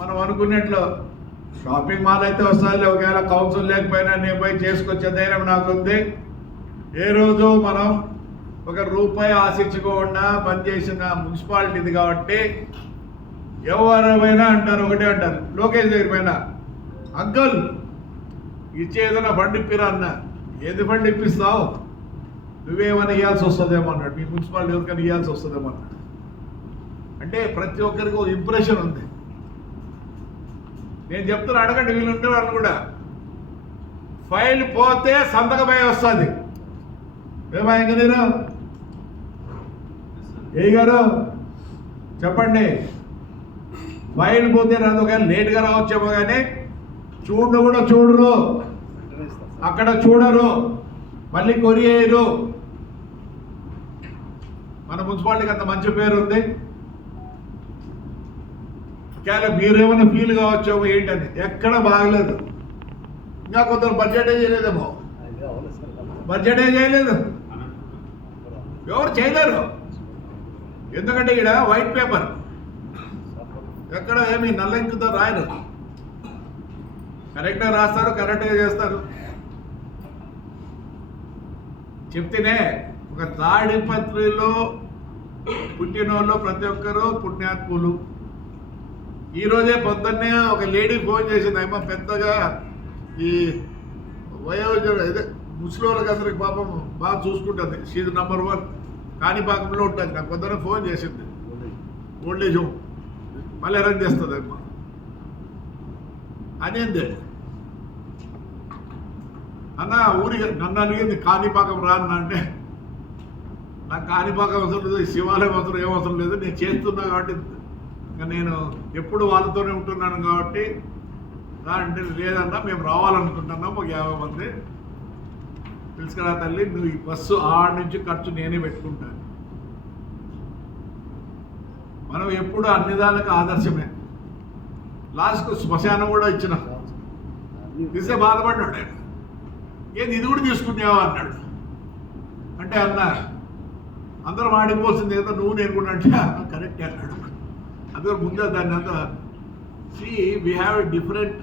మనం అనుకున్నట్లు shopping mall అయితే వస్తుంది, ఒకవేళ కౌన్సిల్ లేకపోయినా నేను పోయి చేసుకొచ్చే ధైర్యం నాకుంది. ఏ రోజు మనం ఒక రూపాయి ఆశించుకోకుండా పనిచేసిన మున్సిపాలిటీది కాబట్టి ఎవరైనా అంటారు, ఒకటే అంటారు, లోకేష్ దగ్గర పైన అంకుల్ ఇచ్చే ఏదైనా ఫండ్ ఇప్పిరా అన్న. ఏది ఫండ్ ఇప్పిస్తావు, నువ్వేమైనా ఇవ్వాల్సి వస్తుందేమో అన్నాడు, మీ మున్సిపాలిటీ ఎవరికైనా ఇవ్వాల్సి వస్తుందేమో అన్నాడు. అంటే ప్రతి ఒక్కరికి ఒక ఇంప్రెషన్ ఉంది. నేను చెప్తున్నా, అడగండి వీళ్ళు ఉంటే వాళ్ళు కూడా. ఫైల్ పోతే సంతకమై వస్తుంది. ఏమా ఇంజనీరు ఏ గారు చెప్పండి, ఫైల్ పోతే రాదు, ఒకవేళ లేట్గా రావచ్చేమో కానీ చూడు కూడా చూడరు, అక్కడ చూడరు, మళ్ళీ కొరియరు. మన మున్సిపాలిటీకి అంత మంచి పేరు ఉంది. ఒకవేళ మీరేమైనా ఫీల్ కావచ్చేమో ఏంటని, ఎక్కడ బాగలేదు. ఇంకా కొందరు బడ్జెటే చేయలేదేమో, బడ్జెటే చేయలేదు, ఎవరు చేయలేరు. ఎందుకంటే ఇక్కడ వైట్ పేపర్ ఎక్కడ ఏమి నల్ల ఇంకుతో రాయరు, కరెక్ట్గా రాస్తారు, కరెక్ట్గా చేస్తారు. చెప్తేనే ఒక తాడిపత్రిలో పుట్టిన వాళ్ళు ప్రతి ఒక్కరూ పుణ్యాత్ములు. ఈరోజే పొద్దున్నే ఒక లేడీ ఫోన్ చేసింది, అమ్మ పెద్దగా ఈ వయోజన ఇదే ముసలి వాళ్ళకి అందరికి పాపం బాగా చూసుకుంటుంది, షీజ్ నంబర్ 1 కాణిపాకంలో ఉంటుంది. నాకు పొద్దున్న ఫోన్ చేసింది, ఓల్డేజ్ హోమ్ మళ్ళీ అరేంజ్ చేస్తుంది అమ్మ అనేది. అన్న ఊరికి నన్ను అడిగింది కాణిపాకం రాన్న అంటే, నాకు కాణిపాకం అవసరం లేదు, శివాలయం అవసరం ఏమవసరం లేదు, నేను చేస్తున్నా కాబట్టి, ఇంకా నేను ఎప్పుడు వాళ్ళతోనే ఉంటున్నాను కాబట్టి అంటే లేదన్నా మేము రావాలనుకుంటున్నాం ఒక 50 మంది పిలుచుకురా తల్లి, నువ్వు ఈ బస్సు ఆడ నుంచి ఖర్చు నేనే పెట్టుకుంటాను. మనం ఎప్పుడు అన్ని దానికి ఆదర్శమే. లాస్ట్కు శ్మశానం కూడా ఇచ్చిన ఇస్తే బాధపడ్డాడు. ఏది ఇది కూడా తీసుకునేవా అన్నాడు. అంటే అన్న అందరూ ఆడిపోతుంది ఏదో నువ్వు నేను కూడా అంటే కరెక్ట్ అన్నాడు. అందుకని ముందే దాన్ని అంతా వీ హ్యావ్ ఎ డిఫరెంట్